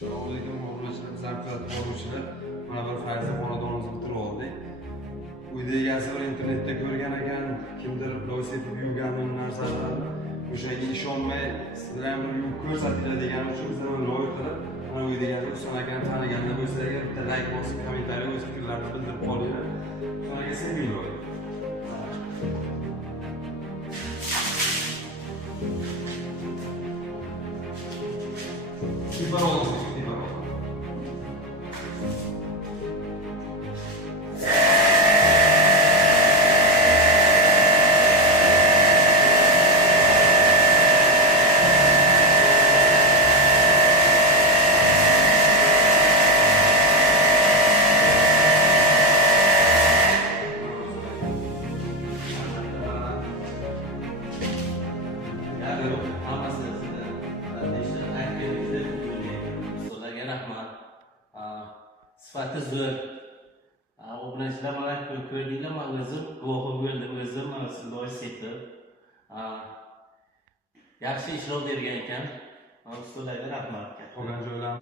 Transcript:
Assalomu alaykum, hurmatli zarfat oluvchilar. Mana bir fayzli xonadonimizni bitirib oldik. Uyda egasi bir internetda ko'rgan ekan, kimdir velosiped yuvgani narsalarni o'shaga ishonmay, sizlar ham yuvib ko'rsatinglar degani uchun biz ham loyiha qilib, mana uyda egasi Husan akani taniganlar bo'lsalar, bitta like bosib, kommentariy o'z fikrlaringizni bildirib qolinglar. Husan aka sevgili loyiha. Tipar olsun, tipar olsun. Sifati zo'r. Obunachilar mana ko'rdinglar, men o'zim guvohi bo'ldim, o'zim mana sizlarga setib. Yaxshi ishlov bergan ekan. Sizlarga rahmat. Qolgan joylar